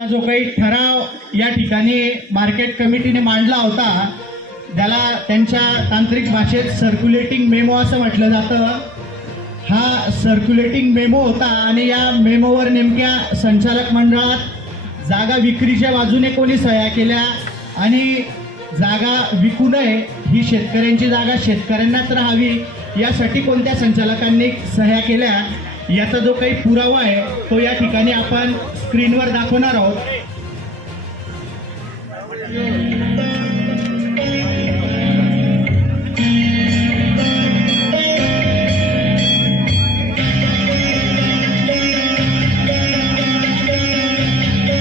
जो काही ठराव या ठिकाणी मार्केट कमिटीने मांडला होता त्याला त्यांच्या तांत्रिक भाषेत सर्क्युलेटिंग मेमो असं म्हटलं जातं। हा सर्क्युलेटिंग मेमो होता आणि या मेमोवर नेमक्या संचालक मंडळात जागा विक्रीच्या बाजूने कोणी सह्या केल्या आणि जागा विकू नये, ही शेतकऱ्यांची जागा शेतकऱ्यांनाच राहावी यासाठी कोणत्या संचालकांनी सह्या केल्या याचा जो काही पुरावा आहे तो या ठिकाणी आपण स्क्रीनवर दाखवणार आहोत।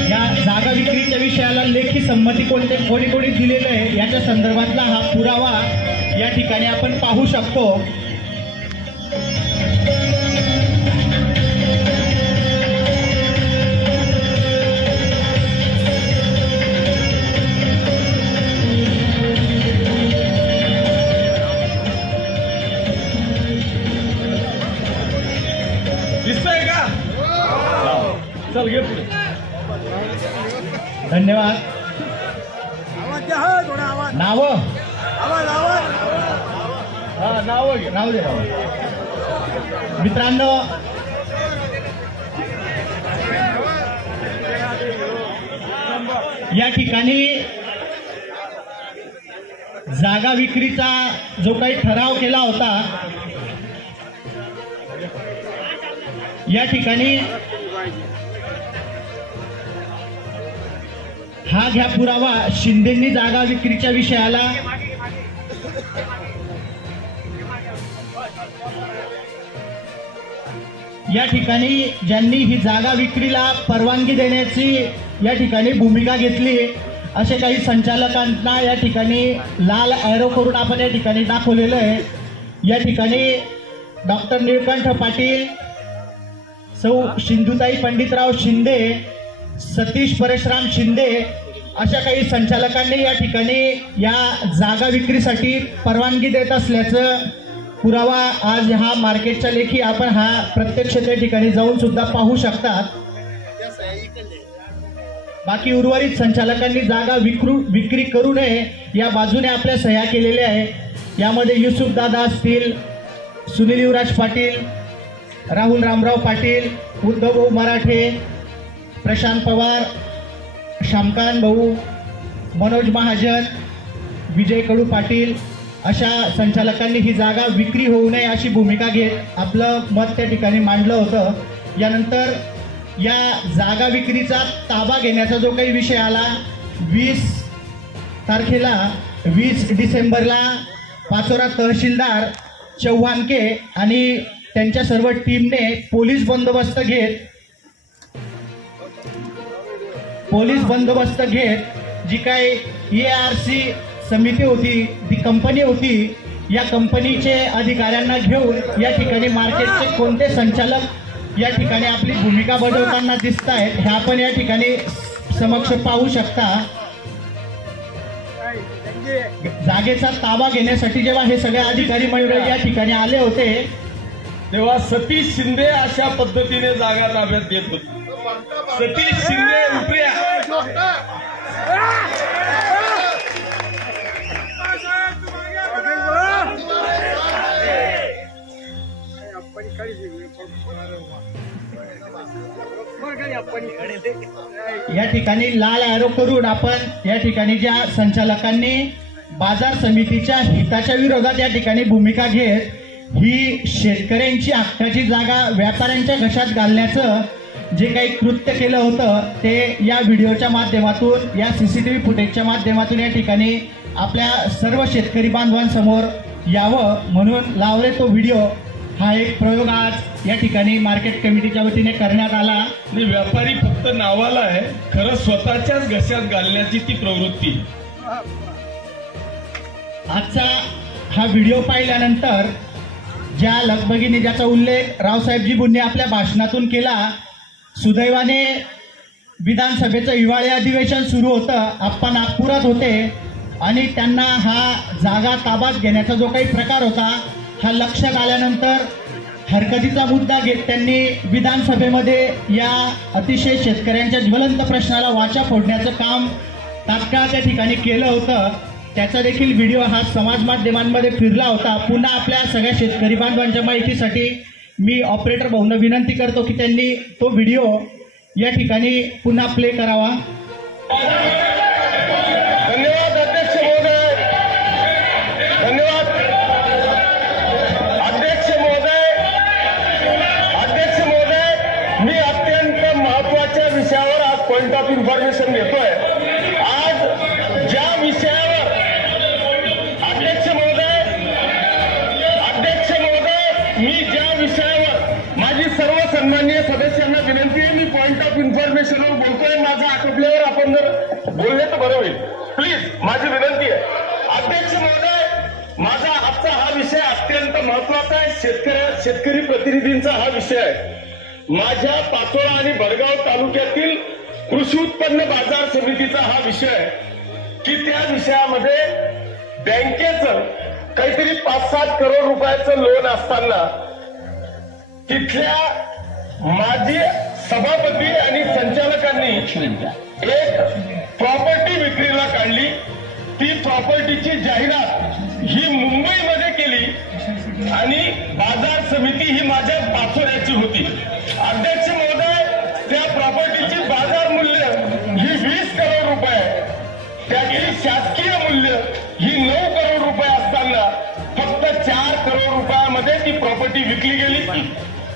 या जागा विक्रीच्या विषयाला लेखी संमती कोणी दिलेलं आहे याच्या संदर्भातला हा पुरावा या ठिकाणी आपण पाहू शकतो। चल घे धन्यवाद। नाव नाव दे मित्रांनो, या ठिकाणी जागा विक्रीचा जो काही ठराव केला होता या ठिकाणी हा घ्या पुरावा। शिंदेंनी जागा विक्रीच्या विषयाला या ठिकाणी ज्यांनी ही जागा विक्रीला परवानगी देण्याची या ठिकाणी भूमिका घेतली असे काही संचालकांना या ठिकाणी लाल ॲरो करून आपण या ठिकाणी दाखवलेलं आहे। या ठिकाणी डॉक्टर निळकंठ पाटील, सौ सिंधुताई पंडितराव शिंदे, सतीश परशुराम शिंदे अशा काही संचालकांनी या ठिकाणी या जागा विक्रीसाठी परवानगी देत असल्याचं पुरावा आज हा मार्केटच्या लेखी आपण हा प्रत्यक्ष त्या ठिकाणी जाऊन सुद्धा पाहू शकतात। बाकी उर्वरित संचालकांनी जागा विक्री करू नये या बाजूने आपल्या सह्या केलेल्या आहे। यामध्ये युसुफ दादा असतील, सुनील युवराज पाटील, राहुल रामराव पाटील, उद्धव भाऊ मराठे, प्रशांत पवार, श्यामकांत भाऊ, मनोज महाजन, विजय कडू पाटील अशा संचालकांनी ही जागा विक्री होऊ नये अशी भूमिका घेत आपलं मत त्या ठिकाणी मांडलं होतं। यानंतर या जागा विक्रीचा ताबा घेण्याचा जो काही विषय आला 20 तारखेला 20 डिसेंबरला पाचोरा तहसीलदार चव्हाणके आणि त्यांच्या सर्व टीमने पोलीस बंदोबस्त घेत जी काही EARC समिती होती, ती कंपनी होती, या कंपनीचे अधिकाऱ्यांना घेऊन या ठिकाणी मार्केटचे कोणते संचालक या ठिकाणी आपली भूमिका बजावताना दिसत आहेत हे आपण या ठिकाणी समक्ष पाहू शकता। जागेचा ताबा घेण्यासाठी जेव्हा हे सगळे अधिकारी मंडळ या ठिकाणी आले होते तेव्हा सतीश शिंदे अशा पद्धतीने जागा ताब्यात घेत होते। सतीश शिंदे उपऱ्या या ठिकाणी लाल ॲरो करून आपण या ठिकाणी ज्या संचालकांनी बाजार समितीच्या हिताच्या विरोधात या ठिकाणी भूमिका घेत ही शेतकऱ्यांची हक्काची जागा व्यापाऱ्यांच्या घशात घालण्याचं जे काही कृत्य केलं होतं ते या व्हिडिओच्या माध्यमातून, या CCTV फुटेजच्या माध्यमातून या ठिकाणी आपल्या सर्व शेतकरी बांधवांसमोर यावं म्हणून लावले तो व्हिडिओ। हा एक प्रयोग आज या ठिकाणी मार्केट कमिटीच्या वतीने करण्यात आला। व्यापारी फक्त नावाला आहे, खरं स्वतःच्याच घशात घालण्याची ती प्रवृत्ती। आजचा हा व्हिडिओ पाहिल्यानंतर ज्या लगबगीने ज्याचा उल्लेख रावसाहेबजी बुंडे आपल्या भाषणातून केला, सुदैवाने विधानसभेचं हिवाळी अधिवेशन सुरू होतं, आप्पा नागपुरात होते आणि त्यांना हा जागा ताब्यात घेण्याचा जो काही प्रकार होता हा लक्षात आल्यानंतर हरकतीचा मुद्दा घेत त्यांनी विधानसभेमध्ये या अतिशय शेतकऱ्यांच्या ज्वलंत प्रश्नाला वाचा फोडण्याचं काम तात्काळ त्या ठिकाणी केलं होतं. त्याचा देखील व्हिडिओ हा समाज माध्यमांमध्ये फिरला होता. पुन्हा आपल्या सगळ्या शेतकरी बांधवांच्या माहितीसाठी मी ऑपरेटर भाऊंना विनंती करतो की त्यांनी तो व्हिडिओ या ठिकाणी पुन्हा प्ले करावा. धन्यवाद अध्यक्ष महोदय. धन्यवाद अध्यक्ष महोदय. अध्यक्ष महोदय, मी अत्यंत महत्वाच्या विषयावर आज पॉइंट ऑफ इन्फॉर्मेशन देतोय. आज ज्या विषयावर मी ज्या विषयावर माझी सर्व सन्माननीय सदस्यांना विनंती आहे, मी पॉइंट ऑफ इन्फॉर्मेशनवर बोलतोय. माझा आटोपल्यावर आपण जर बोलले तर बरं होईल. प्लीज माझी विनंती आहे. अध्यक्ष महोदय, माझा आजचा हा विषय अत्यंत महत्वाचा आहे. शेतकरी प्रतिनिधींचा हा विषय आहे. माझ्या पाचोळा आणि भडगाव तालुक्यातील कृषी उत्पन्न बाजार समितीचा हा विषय आहे की त्या विषयामध्ये बँकेचं काहीतरी 5-7 करोड रुपयाचं लोन असताना तिथल्या माजी सभापती आणि संचालकांनी एक प्रॉपर्टी विक्रीला काढली. ती प्रॉपर्टीची जाहिरात ही मुंबईमध्ये केली आणि बाजार समिती ही माझ्या पाचोऱ्याची होती. अध्यक्ष महोदय, त्या प्रॉपर्टीची बाजार मूल्य ही 20 करोड रुपये, त्याची शासकीय मूल्य ही 9 करोड रुपये असताना फक्त 4 करोड रुपयामध्ये ती प्रॉपर्टी विकली गेली.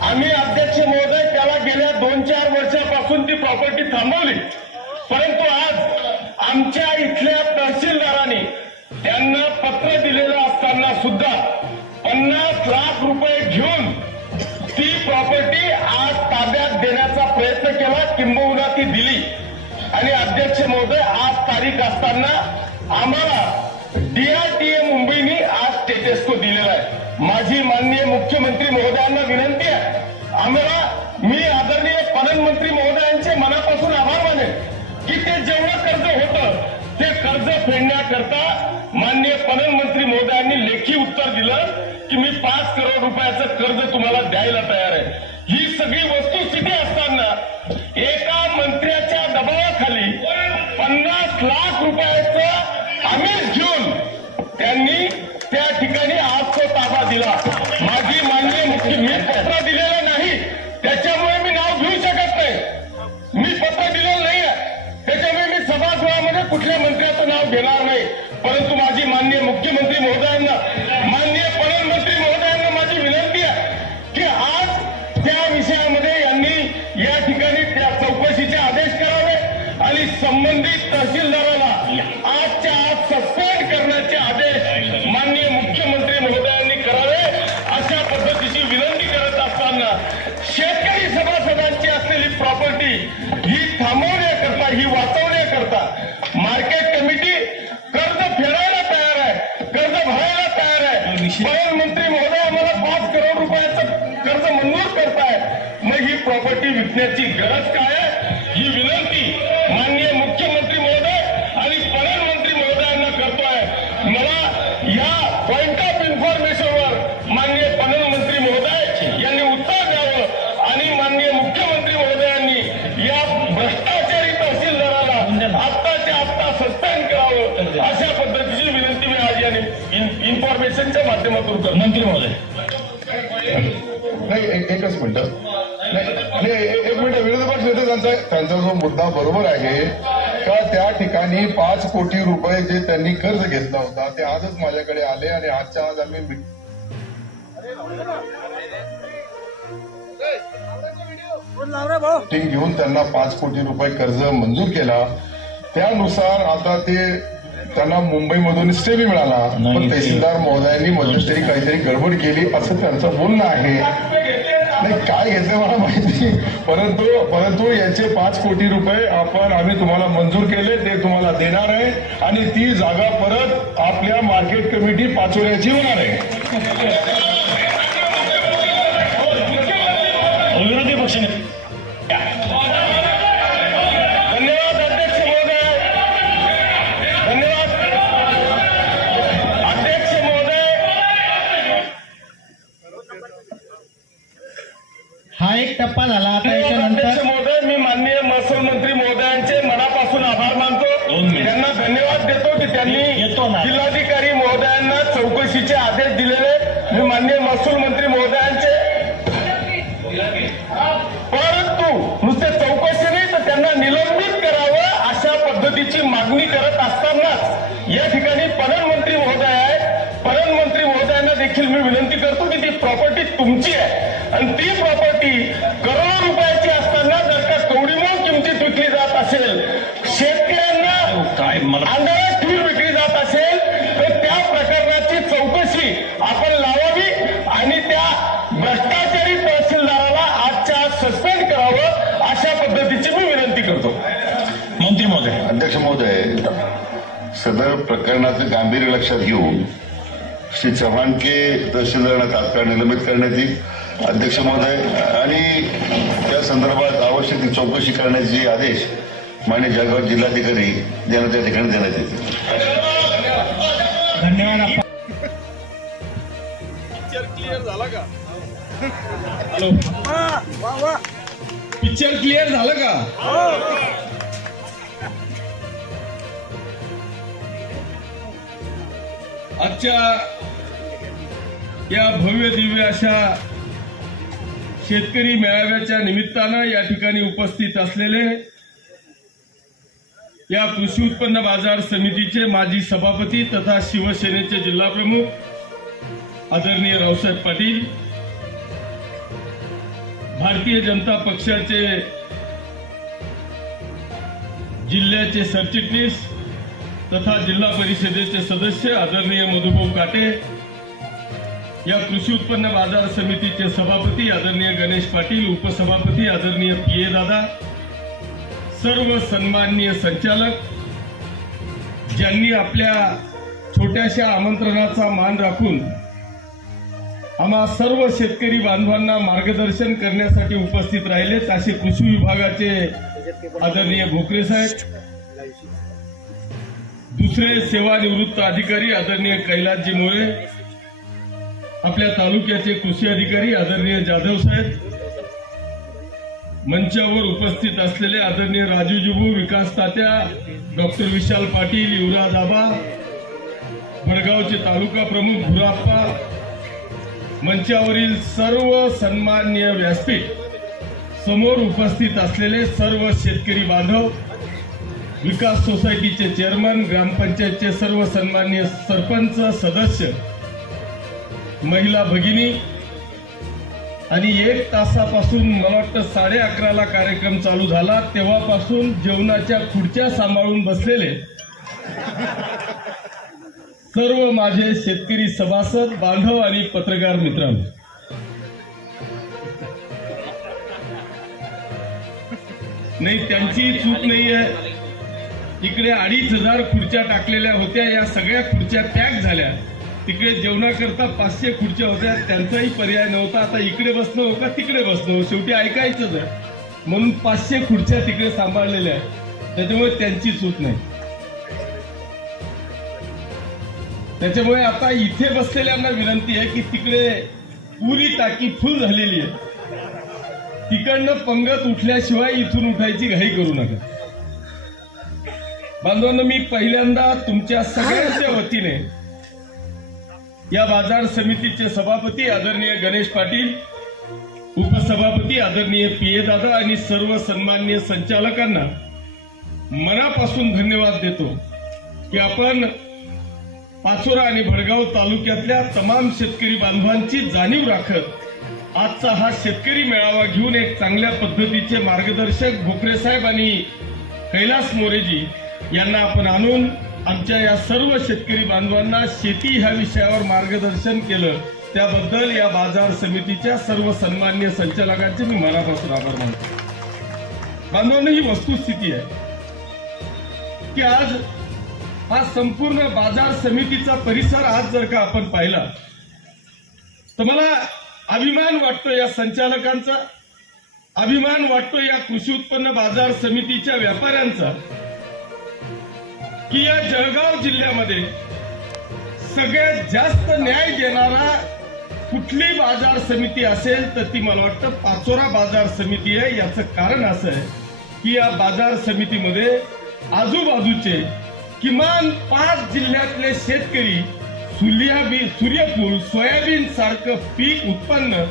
आम्ही अध्यक्ष महोदय त्याला गेल्या 2-4 वर्षापासून ती प्रॉपर्टी थांबवली. परंतु आज आमच्या इथल्या तहसीलदारांनी त्यांना पत्र दिलेलं असताना सुद्धा 50 लाख रुपये घेऊन ती प्रॉपर्टी आज ताब्यात देण्याचा प्रयत्न केला, किंबहुना ती दिली. आणि अध्यक्ष महोदय, आज तारीख असताना आम्हाला DRTA मुंबईने आज स्टेटस्को दिलेला आहे. माझी माननीय मुख्यमंत्री महोदयांना विनंती आहे, मी आदरणीय प्रधानमंत्री महोदयांचे मनापासून आभार मानेन की ते जेवढं कर्ज होतं ते कर्ज फेडण्याकरता माननीय प्रधानमंत्री महोदयांनी लेखी उत्तर दिलं की मी 5 करोड रुपयाचं कर्ज तुम्हाला द्यायला तयार आहे. ही सगळी वस्तुस्थिती असताना एका मंत्र्याच्या दबावाखाली 50 लाख रुपयाचं आमिष घेऊन त्यांनी त्या ठिकाणी आज तो ताबा दिला. माझी माननीय मी पत्र दिलेलं नाही, त्याच्यामुळे मी नाव घेऊ शकत नाही. मी पत्र दिलेलं नाही आहे, त्याच्यामुळे मी सभागृहामध्ये कुठल्या मंत्र्याचं नाव घेणार नाही. परंतु माझी माननीय मुख्यमंत्री महोदयांना, माननीय प्रधानमंत्री महोदयांना माझी विनंती आहे की आज त्या विषयामध्ये यांनी या ठिकाणी त्या चौकशीचे आदेश करावे आणि संबंधित तहसीलदाराला आजच्या आज सस्पेंड करण्याचे आदेश माननीय मुख्यमंत्री महोदयांनी करावे. अशा पद्धतीची विनंती करत असताना शेतकरी सभासदांची असलेली प्रॉपर्टी ही थांबवण्याकरता, ही वाचवण्याकरता मार्केट कमिटी कर्ज फेडायला तयार आहे, कर्ज भरायला तयार आहे. प्रधानमंत्री महोदय आम्हाला 5 करोड रुपयाचं कर्ज मंजूर करताय. मग ही प्रॉपर्टी विकण्याची गरज काय आहे? ही विनंती माननीय मुख्यमंत्री महोदय आणि प्रधानमंत्री महोदयांना करतोय. मला या पॉइंट ऑफ इन्फॉर्मेशनवर माननीय प्रधानमंत्री महोदय यांनी उत्तर द्यावं आणि माननीय मुख्यमंत्री महोदयांनी या भ्रष्टाचारी तहसीलदाराला आत्ताच्या आत्ता सस्पेंड करावं. अशा पद्धतीची विनंती मी आज या इन्फॉर्मेशनच्या माध्यमातून करतो. मंत्री महोदय, नाही एकच मिनिट, नाही एक मिनिट. विरोधी पक्ष नेते त्यांचा जो मुद्दा बरोबर आहे का त्या ठिकाणी 5 कोटी रुपये जे त्यांनी कर्ज घेतला होता ते आजच माझ्याकडे आले आणि आजच्या आज आम्ही मीटिंग घेऊन त्यांना 5 कोटी रुपये कर्ज मंजूर केला. त्यानुसार आता ते त्यांना मुंबईमधून स्टे बी मिळाला, पण तहसीलदार महोदयांनी मध्यंतरी काहीतरी गडबड केली असं त्यांचं बोलणं आहे. नाही काय घेतलं मला माहिती, परंतु याचे 5 कोटी रुपये आम्ही तुम्हाला मंजूर केले, ते तुम्हाला देणार आहे आणि ती जागा परत आपल्या मार्केट कमिटी पाचोऱ्याची होणार आहे. विरोधी पक्षाने धन्यवाद अध्यक्ष महोदय. धन्यवाद अध्यक्ष महोदय. धन्यवाद देतो की त्यांनी जिल्हाधिकारी महोदयांना चौकशीचे आदेश दिलेले. मी माननीय महसूल मंत्री महोदयांचे, परंतु नुसते चौकशी नाही तर त्यांना निलंबित करावं अशा पद्धतीची मागणी करत असतानाच या ठिकाणी पणनमंत्री महोदय आहे. पणनमंत्री महोदयांना देखील मी विनंती करतो की ती प्रॉपर्टी तुमची आहे आणि ती प्रॉपर्टी करोडो रुपयाची असताना जर का कवडीमोल किमतीत विकली जात असेल, शेतकऱ्यांना अंधारात ठेवून विकली जात असेल तर त्या प्रकरणाची चौकशी आपण लावावी आणि त्या भ्रष्टाचारी तहसीलदाराला आजच्या आज सस्पेंड करावं अशा पद्धतीची मी विनंती करतो. मंत्री महोदय. अध्यक्ष महोदय, सदर प्रकरणाचं गांभीर्य लक्षात घेऊन श्री चव्हाण के तहसीलदारांना तात्काळ निलंबित करण्यात येईल. अध्यक्ष महोदय, आणि त्या संदर्भात आवश्यक ती चौकशी करण्याचे आदेश माननीय जळगाव जिल्हाधिकारी यांना त्या ठिकाणी देण्यात येतील. धन्यवाद. पिक्चर क्लिअर झाला का? हॅलो, पिक्चर क्लिअर झालं का? आजच्या या भव्य दिव्य अशा शेतकरी मेळाव्याच्या निमित्तानं या ठिकाणी उपस्थित असलेले या कृषी उत्पन्न बाजार समितीचे माजी सभापती तथा शिवसेनेचे जिल्हाप्रमुख आदरणीय रावसाहेब पाटील, भारतीय जनता पक्षाचे जिल्ह्याचे सरचिटणीस तथा जिल्हा परिषदेचे सदस्य आदरणीय मधुभाऊ काटे, या कृषी उत्पन्न बाजार समितीचे सभापती आदरणीय गणेश पाटील, उपसभापती आदरणीय पी ए दादा, सर्व सन्माननीय संचालक ज्यांनी आपल्या छोट्याशा आमंत्रणाचा मान राखून आम्हा सर्व शेतकरी बांधवांना मार्गदर्शन करण्यासाठी उपस्थित राहिलेत असे कृषी विभागाचे आदरणीय भोकरे साहेब, दुसरे सेवानिवृत्त अधिकारी आदरणीय कैलासजी मोरे, आपल्या तालुक्याचे कृषी अधिकारी आदरणीय जाधव साहेब, मंचावर उपस्थित असलेले आदरणीय राजू जुबू, विकास तात्या, डॉक्टर विशाल पाटील, युवराज आबा, भडगावचे तालुका प्रमुख भुराप्पा, मंचावरील सर्व सन्माननीय व्यासपीठ, समोर उपस्थित असलेले सर्व शेतकरी बांधव, विकास सोसायटीचे चेअरमन, ग्रामपंचायतचे सर्व सन्माननीय सरपंच सदस्य, महिला भगिनी, आणि 1 तासापासून मला वाटतं 11:30ला कार्यक्रम चालू झाला तेव्हापासून जेवणाच्या खुर्च्या सांभाळून बसलेले सर्व माझे शेतकरी सभासद बांधव आणि पत्रकार मित्रांनो, नाही त्यांची चूक नाहीये. इकडे 2,500 खुर्च्या टाकलेल्या होत्या, या सगळ्या खुर्च्या पॅक झाल्या. तिकडे जेवणाकरता 500 खुर्च्या होत्या, त्यांचाही पर्याय नव्हता. आता इकडे बसणं हो का तिकडे बसणं हो, शेवटी ऐकायचंच आहे म्हणून 500 खुर्च्या तिकडे सांभाळलेल्या आहेत. त्याच्यामुळे त्यांची चूक नाही. त्याच्यामुळे आता इथे बसलेल्यांना विनंती आहे की तिकडे पुरी टाकी फुल झालेली आहे, तिकडनं पंगत उठल्याशिवाय इथून उठायची घाई करू नका. बांधवांनो, मी पहिल्यांदा तुमच्या सगळ्यांच्या वतीने या बाजार समितीचे सभापती आदरणीय गणेश पाटील, उपसभापती आदरणीय पी ए दादा आणि सर्व सन्माननीय संचालकांना मनापासून धन्यवाद देतो की आपण पाचोरा आणि भडगाव तालुक्यातल्या तमाम शेतकरी बांधवांची जाणीव राखत आजचा हा शेतकरी मेळावा घेऊन एक चांगल्या पद्धतीचे मार्गदर्शक भोकरे साहेब आणि कैलास मोरेजी यांना आपण आणून आमच्या या सर्व शेतकरी बांधवांना शेती ह्या विषयावर मार्गदर्शन केलं, त्याबद्दल या बाजार समितीच्या सर्व सन्माननीय संचालकांचे मी मनापासून आभार मानतो. बांधवांनो, ही वस्तुस्थिती आहे की आज हा संपूर्ण बाजार समितीचा परिसर आज जर का आपण पाहिला तर मला अभिमान वाटतो या संचालकांचा, अभिमान वाटतो या कृषी उत्पन्न बाजार समितीच्या व्यापाऱ्यांचा की या जळगाव जिल्ह्यामध्ये सगळ्यात जास्त न्याय देणारा कुठली बाजार समिती असेल तर ती मला वाटतं पाचोरा बाजार समिती आहे. याचं कारण असं आहे की या बाजार समितीमध्ये आजूबाजूचे किमान 5 जिल्ह्यातले शेतकरी सूर्यफूल सोयाबीन सारखं पीक उत्पन्न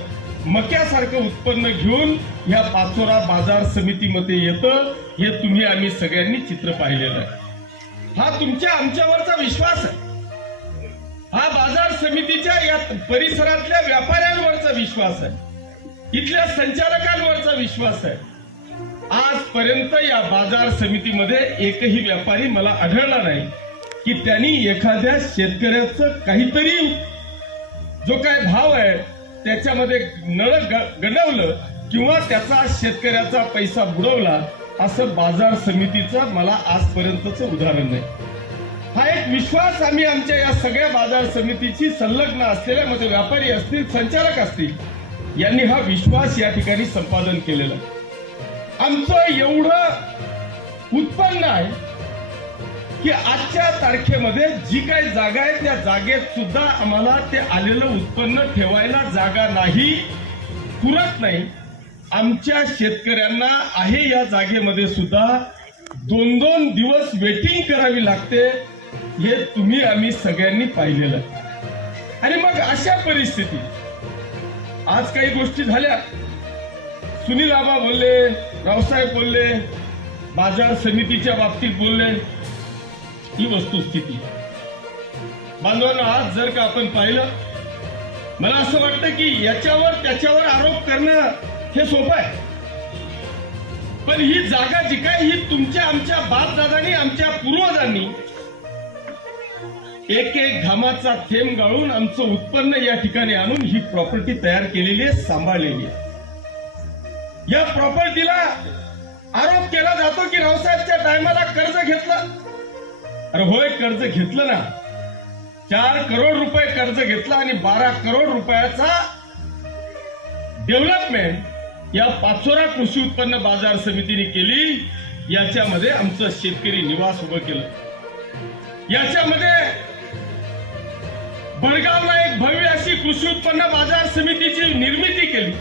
मक्यासारखं उत्पन्न घेऊन या पाचोरा बाजार समितीमध्ये येतं हे तुम्ही आम्ही सगळ्यांनी चित्र पाहिलेलं आहे। हा तुमच्या आमच्यावरचा विश्वास आहे, हा बाजार समितीच्या या परिसरातल्या व्यापाऱ्यांवरचा विश्वास आहे, इथल्या संचालकांवरचा विश्वास आहे। आजपर्यंत या बाजार समितीमध्ये एकही व्यापारी मला आढळला नाही की त्यांनी एखाद्या शेतकऱ्याचं काहीतरी जो काय भाव आहे त्याच्यामध्ये नळ गणवलं किंवा त्याचा शेतकऱ्याचा पैसा बुडवला असं बाजार समितीचं मला आजपर्यंतचं उदाहरण नाही। हा एक विश्वास आम्ही आमच्या या सगळ्या बाजार समितीची संलग्न असलेल्या मध्ये व्यापारी असतील संचालक असतील यांनी हा विश्वास या ठिकाणी संपादन केलेला आहे। आमचं एवढं उत्पन्न आहे की आजच्या तारखेमध्ये जी काही जागा आहे त्या जागेत सुद्धा आम्हाला ते आलेलं उत्पन्न ठेवायला जागा नाही, पुरत नाही। आमच्या शेतकऱ्यांना आहे या जागेमध्ये सुद्धा 2-2 दिवस वेटिंग करावी लागते, हे तुम्ही आम्ही सगळ्यांनी पाहिलेलं आहे। आणि मग अशा परिस्थितीत आज काही गोष्टी झाल्या, सुनील आबा बोलले, रावसाहेब बोलले, बाजार समितीच्या बाबतीत बोलले, ही वस्तुस्थिती। बांधवांनो, आज जर का आपण पाहिलं, मला असं वाटतं की याच्यावर त्याच्यावर आरोप करणं हे सोपं आहे, पण ही जागा जी काय ही तुमच्या आमच्या बापदादांनी आमच्या पूर्वजांनी एक एक घामाचा थेंब गाळून आमचं उत्पन्न या ठिकाणी आणून ही प्रॉपर्टी तयार केलेली आहे, सांभाळलेली आहे। या प्रॉपर्टीला आरोप केला जातो की रावसाहेबच्या टायमाला कर्ज घेतलं। अरे होय, कर्ज घेतलं ना, 4 करोड रुपये कर्ज घेतला आणि 12 करोड रुपयाचा डेव्हलपमेंट या पाचोरा कृषी उत्पन्न बाजार समितीने केली। याच्यामध्ये आमचं शेतकरी निवास उभं केलं, याच्यामध्ये बडगावला एक भव्य अशी कृषी उत्पन्न बाजार समितीची निर्मिती केली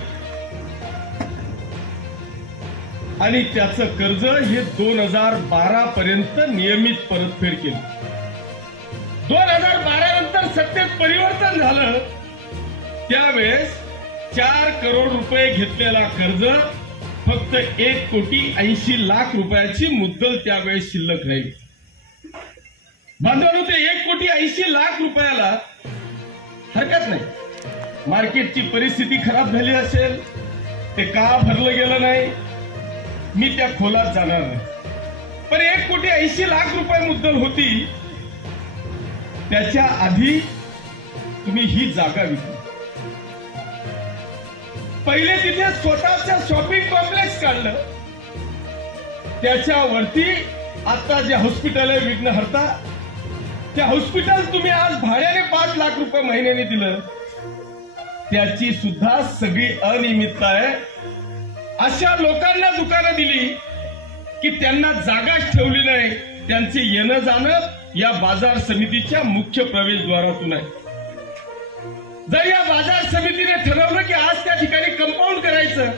आणि त्याचं कर्ज हे 2012 पर्यंत नियमित परतफेड केली। 2012 नंतर सत्तेत परिवर्तन झालं, त्यावेळेस 4 करोड रुपये घेतलेला कर्ज फक्त 1,80,00,000 रुपयाची मुद्दल त्यावेळेस शिल्लक राहील। बांधवांनो, ते 1,80,00,000 रुपयाला हरकत नाही, मार्केटची परिस्थिती खराब झाली असेल, ते का भरलं गेलं नाही मी त्या खोलात जाणार नाही, पण 1,80,00,000 रुपये मुद्दल होती। त्याच्या आधी तुम्ही ही जागा विकली, पहिले तिथे स्वतःचं शॉपिंग कॉम्प्लेक्स काढलं, त्याच्यावरती आता जे हॉस्पिटल आहे विघ्नहर्ता, त्या हॉस्पिटल तुम्ही आज भाड्याने 5 लाख रुपये महिन्याने दिलं, त्याची सुद्धा सगळी अनियमितता आहे। अशा लोकांना दुकानं दिली की त्यांना जागाच ठेवली नाही, त्यांचे येणं जाणं या बाजार समितीच्या मुख्य प्रवेशद्वारातून आहे। जर या बाजार समितीने ठरवलं की आज त्या ठिकाणी कंपाऊंड करायचं,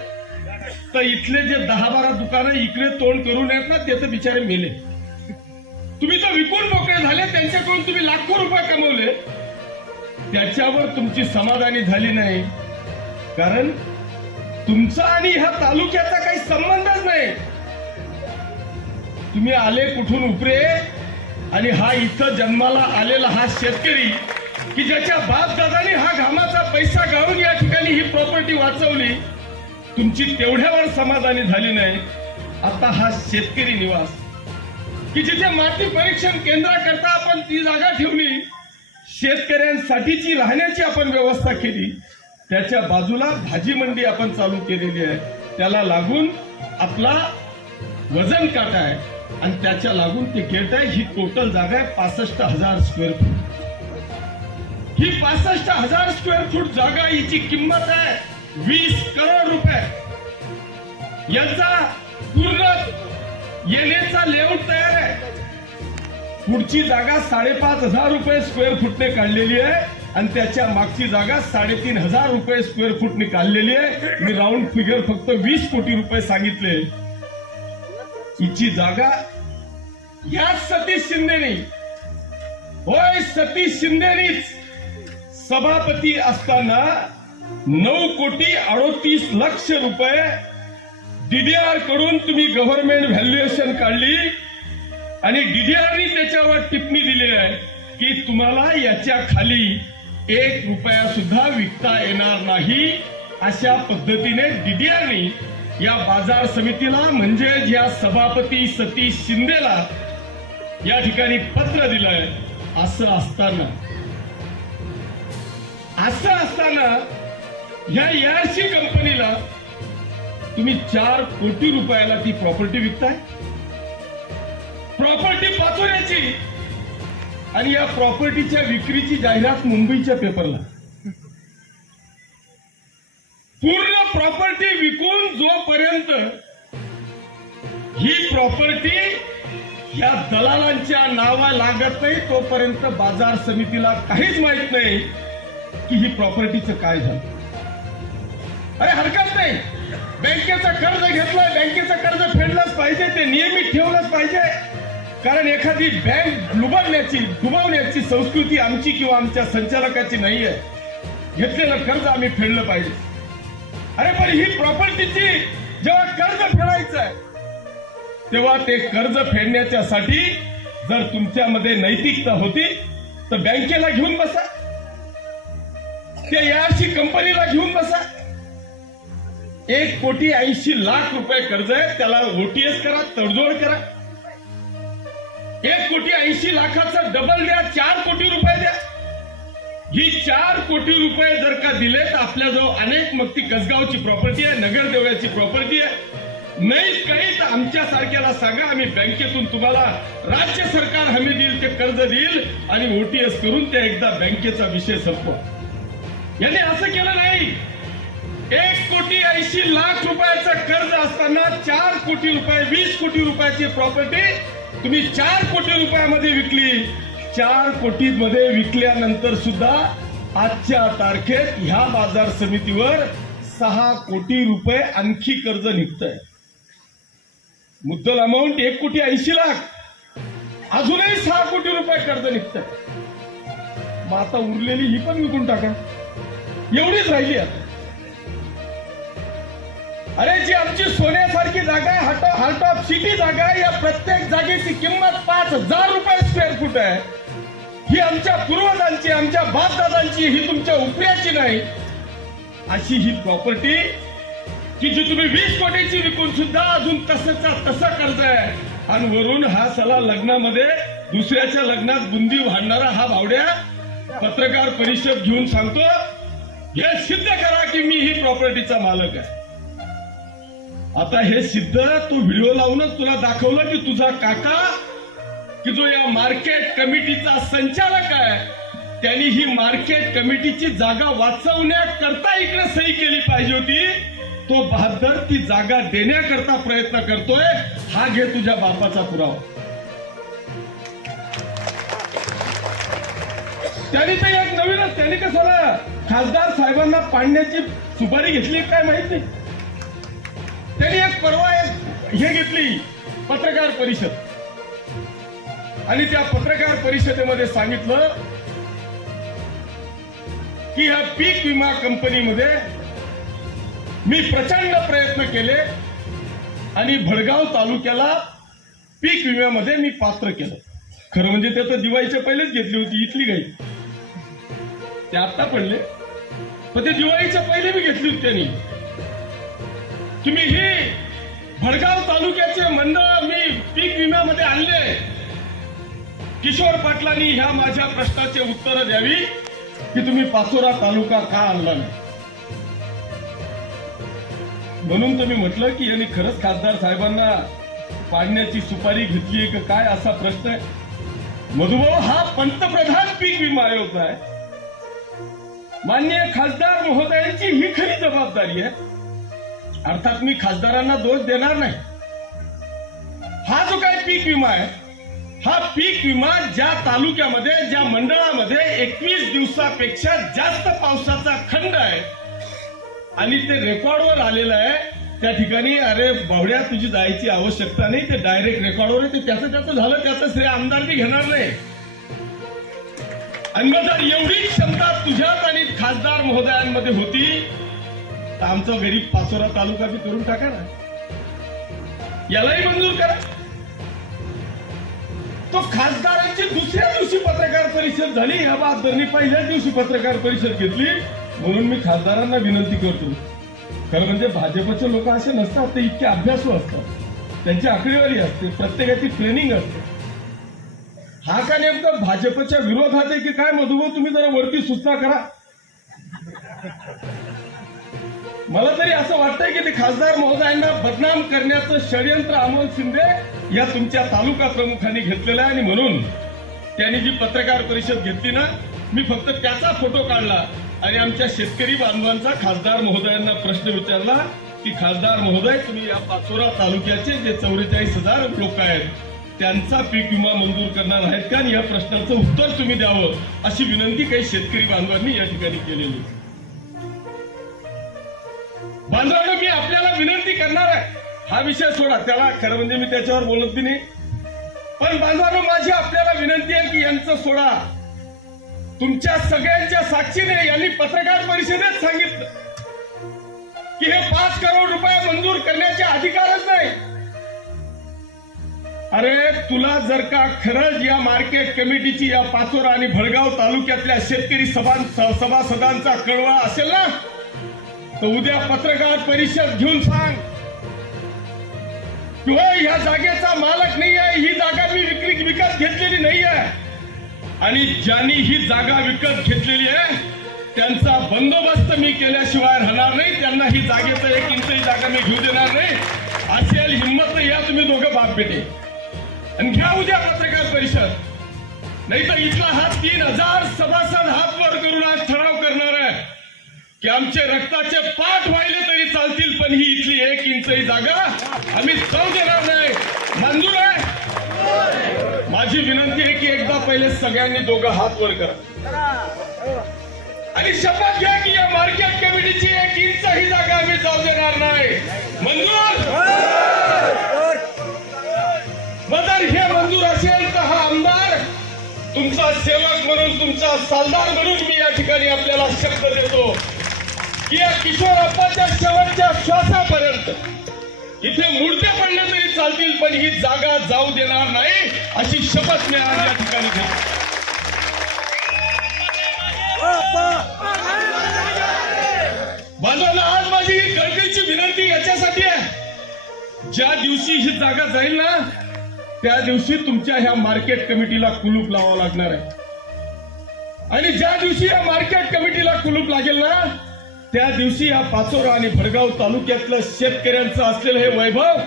तर इथले जे 10-12 दुकानं इकडे तोंड करून आहेत ना, ते तर बिचारे मेले। तुम्ही तर विकून मोकळे झाले, त्यांच्याकडून तुम्ही लाखो रुपये कमवले, त्याच्यावर तुमची समाधानी झाली नाही, कारण तुमचा आणि ह्या तालुक्याचा काही संबंधच नाही। तुम्ही आले कुठून उपरे, आणि हा इथं जन्माला आलेला हा शेतकरी की ज्याच्या बापदादांनी हा घामाचा पैसा गाळून या ठिकाणी ही प्रॉपर्टी वाचवली, तुमची तेवढ्यावर समाधानी झाली नाही। आता हा शेतकरी निवास की जिथे माती परीक्षण केंद्राकरता आपण ती जागा ठेवली, शेतकऱ्यांसाठीची राहण्याची आपण व्यवस्था केली, त्याच्या बाजूला भाजी मंडी आपण चालू केलेली आहे, त्याला लागून आपला वजन काटा आहे आणि त्याच्या लागून ते गेट आहे। ही टोटल जागा आहे 65,000 स्क्वेअर फूट। ही 65,000 स्क्वेअर फूट जागा, हिची किंमत आहे 20 करोड रुपये। याचा पूर्ण येण्याचा लेआउट तयार आहे। पुढची जागा 5,500 रुपये स्क्वेअर फूटने काढलेली आहे आणि त्याच्या मागची जागा 3,500 रुपये स्क्वेअर फूटने काढलेली आहे। मी राऊंड फिगर फक्त 20 कोटी रुपये सांगितले। हिची जागा या सतीश शिंदेनी, होय सतीश शिंदेनीच सभापती असताना 9,38,00,000 रुपये डीडीआर कडून तुम्ही गव्हर्नमेंट व्हॅल्युएशन काढली आणि डीडीआरनी त्याच्यावर टिप्पणी दिली आहे की तुम्हाला याच्या खाली 1 रुपया सुद्धा विकता येणार नाही. अशा पद्धतीने डीडीआरनी या बाजार समितीला म्हणजे या सभापती सतीश शिंदेला या ठिकाणी पत्र दिलंय. असं असताना या यार्शी कंपनीला तुम्ही 4 कोटी रुपयाला ती प्रॉपर्टी विकताय. प्रॉपर्टी पाचवण्याची आणि या प्रॉपर्टीच्या विक्रीची जाहिरात मुंबईच्या पेपरला. पूर्ण प्रॉपर्टी विकून जोपर्यंत ही प्रॉपर्टी या दलालांच्या नावा लागत नाही तोपर्यंत बाजार समितीला काहीच माहित नाही की ही प्रॉपर्टीचं काय झालं. अरे हरकत नाही, बँकेचं कर्ज घेतलंय, बँकेचं कर्ज फेडलंच पाहिजे, ते नियमित ठेवलंच पाहिजे. कारण एखादी बँक डुबवण्याची संस्कृती आमची किंवा आमच्या संचालकाची नाहीये. घेतलेलं कर्ज आम्ही फेडलं पाहिजे. अरे पण ही प्रॉपर्टीची जेव्हा कर्ज फेडायचं आहे तेव्हा ते कर्ज फेडण्याच्यासाठी जर तुमच्यामध्ये नैतिकता होती तर बँकेला घेऊन बसा, त्या यार्शी कंपनीला घेऊन बसा. 1,80,00,000 रुपये कर्ज आहे, त्याला ओटीएस करा, तडजोड करा. 1,80,00,000 डबल द्या, 4 कोटी रुपये द्या. ही 4 कोटी रुपये जर का दिले तर आपल्याजवळ अनेक, मग ती कसगावची प्रॉपर्टी आहे, नगरदेवळ्याची प्रॉपर्टी आहे, नाहीच काही तर आमच्या सारख्याला सांगा, आम्ही बँकेतून तुम्हाला राज्य सरकार हमी देईल ते कर्ज देईल आणि ओटीएस करून ते एकदा बँकेचा विषय संपवा. यांनी असं केलं नाही. 1,80,00,000 रुपयाचं कर्ज असताना 4 कोटी रुपये, 20 कोटी रुपयाची प्रॉपर्टी तुम्ही 4 कोटी रुपयामध्ये विकली. 4 कोटीमध्ये विकल्यानंतर सुद्धा आजच्या तारखेत ह्या बाजार समितीवर 6 कोटी रुपये आणखी कर्ज निघतंय. मुद्दल अमाऊंट 1,80,00,000, अजूनही 6 कोटी रुपये कर्ज निघतंय. मग आता उरलेली ही पण विकून टाका, एवढीच राहिली आता. अरे जी आमची सोन्यासारखी जागा आहे, हार्ट ऑफ सिटी जागा आहे, या प्रत्येक जागेची किंमत 5,000 रुपये स्क्वेअर फूट आहे. ही आमच्या पूर्वजांची, आमच्या बापदादांची, ही तुमच्या उपऱ्याची नाही. अशी ही प्रॉपर्टी की जी तुम्ही 20 कोटीची विकून सुद्धा अजून तसंचा तसं कर्ज आहे. आणि वरून हा सला लग्नामध्ये दुसऱ्याच्या लग्नात बुंदी वाढणारा हा भावड्या पत्रकार परिषद घेऊन सांगतो, हे सिद्ध करा की मी ही प्रॉपर्टीचा मालक आहे. आता हे सिद्ध तू व्हिडिओ लावूनच तुला दाखवलं की तुझा काका की जो या मार्केट कमिटीचा संचालक आहे त्यांनी ही मार्केट कमिटीची जागा वाचवण्याकरता इकडे सही केली पाहिजे होती. तो बहादर ती जागा देण्याकरता प्रयत्न करतोय. हा घे तुझ्या बापाचा पुरावा. त्यांनी तर एक नवीनच, त्यांनी कशाला खासदार साहेबांना पाडण्याची सुपारी घेतली काय माहित नाही. त्यांनी एक परवा हे घेतली पत्रकार परिषद आणि त्या पत्रकार परिषदेमध्ये सांगितलं की ह्या पीक विमा कंपनीमध्ये मी प्रचंड प्रयत्न केले आणि भडगाव तालुक्याला पीक विम्यामध्ये मी पात्र केलं. खरं म्हणजे ते तर दिवाळीच्या पहिलेच घेतली होती इथली गाई, ते आता पडले, पण ते दिवाळीच्या पहिले मी घेतली होती त्यांनी. तुम्ही ही भडगाव तालुक्याचे मंडळ मी पीक विम्यामध्ये आणले. किशोर पाटलांनी ह्या माझ्या प्रश्नाचे उत्तर द्यावी की तुम्ही पाचोरा तालुका का आणला नाही. म्हणून तुम्ही म्हटलं की यांनी खरंच खासदार साहेबांना पाडण्याची सुपारी घेतली का काय असा प्रश्न आहे. मधुभाऊ, हा पंतप्रधान पीक विमा आयोग आहे. माननीय खासदार महोदयांची ही खरी जबाबदारी आहे. अर्थात मी खासदारांना दोष देणार नाही. हा जो काही पीक विमा आहे, हा पीक विमा ज्या तालुक्यामध्ये, ज्या मंडळामध्ये 21 दिवसापेक्षा जास्त पावसाचा खंड आहे आणि ते रेकॉर्डवर आलेलं आहे त्या ठिकाणी अरे बावड्या तुझी जायची आवश्यकता नाही, ते डायरेक्ट रेकॉर्डवर आहे, ते त्याचं झालं, त्याचं श्रेय आमदार बी घेणार नाही. आणि मग जर एवढी क्षमता तुझ्यात आणि खासदार महोदयांमध्ये होती तर आमचा गरीब पाचोरा तालुका बी करून टाका ना, यालाही मंजूर करा. तो खासदारांची दुसऱ्या दिवशी पत्रकार परिषद झाली, ह्या बहादरनी पहिल्याच दिवशी पत्रकार परिषद घेतली. म्हणून मी खासदारांना विनंती करतो, खरं म्हणजे भाजपचे लोक असे नसतात, ते इतके अभ्यासू असतात, त्यांची आकडेवारी असते, प्रत्येकाची ट्रेनिंग असते. हा का नेमकं भाजपच्या विरोधात आहे की काय? मधुभाऊ तुम्ही जरा वरती सूचना करा. मला तरी असं वाटतंय की ते खासदार महोदयांना बदनाम करण्याचं षडयंत्र अमोल शिंदे या तुमच्या तालुका प्रमुखांनी घेतलेलं आहे. आणि म्हणून त्यांनी जी पत्रकार परिषद घेतली ना, मी फक्त त्याचा फोटो काढला आणि आमच्या शेतकरी बांधवांचा खासदार महोदयांना प्रश्न विचारला की खासदार महोदय, तुम्ही या पाचोरा तालुक्याचे जे 44,000 लोक आहेत त्यांचा पीक विमा मंजूर करणार आहेत का? आणि या प्रश्नाचं उत्तर तुम्ही द्यावं अशी विनंती काही शेतकरी बांधवांनी या ठिकाणी केलेली. बांधवांनो, मी आपल्याला विनंती करणार आहे, हा विषय सोडा, त्याला खरं म्हणजे मी त्याच्यावर बोलत बी नाही. पण बांधवांनो, माझी आपल्याला विनंती आहे की यांचं सोडा. तुमच्या सगळ्यांच्या साक्षीने यांनी पत्रकार परिषदेत सांगितलं की हे 5 करोड रुपये मंजूर करण्याचे अधिकारच नाही. अरे तुला जर का खरंच या मार्केट कमिटीची या पाचोरा आणि भडगाव तालुक्यातल्या शेतकरी सभासदांचा कळवा असेल ना, तर उद्या पत्रकार परिषद घेऊन सांग किंवा ह्या जागेचा मालक नाही आहे, ही जागा मी विकत घेतलेली नाही आहे, आणि ज्यांनी ही जागा विकत घेतलेली आहे त्यांचा बंदोबस्त मी केल्याशिवाय राहणार नाही, त्यांना ही जागेचं 1 इंचही जागा मी घेऊ देणार नाही. असेल हिंमत या तुम्ही दोघं बाप बेटे आणि घ्या उद्या पत्रकार परिषद. नाही तर इथला हा 3,000 सभासद हात वर करून आज ठराव करणार आहे की आमचे रक्ताचे पाठ व्हायले तरी चालतील, पण ही इथली 1 इंचही जागा आम्ही जाऊ देणार नाही. मंजूर आहे? माझी विनंती आहे की एकदा पहिले सगळ्यांनी दोघं हात वर करा आणि शपथ घ्या की या मार्केट कमिटीची 1 इंच ही जागा आम्ही जाऊ देणार नाही. मंजूर? मग जर हे मंजूर असेल तर हा आमदार तुमचा सेवक म्हणून, तुमचा सालदार म्हणून मी या ठिकाणी आपल्याला शब्द देतो की या किशोरप्पाच्या शेवटच्या श्वासापर्यंत इथे मूर्ते पडले तरी चालतील, पण ही जागा जाऊ देणार नाही अशी शपथ मी आज या ठिकाणी घेतो. बांधवांना आज माझी ही कळकळीची विनंती याच्यासाठी आहे, ज्या दिवशी ही जागा जाईल ना त्या दिवशी तुमच्या ह्या मार्केट कमिटीला कुलूप लावावं लागणार आहे. आणि ज्या दिवशी या मार्केट कमिटीला कुलूप लागेल ना त्या दिवशी या पाचोरा आणि भडगाव तालुक्यातलं शेतकऱ्यांचं असलेलं हे वैभव,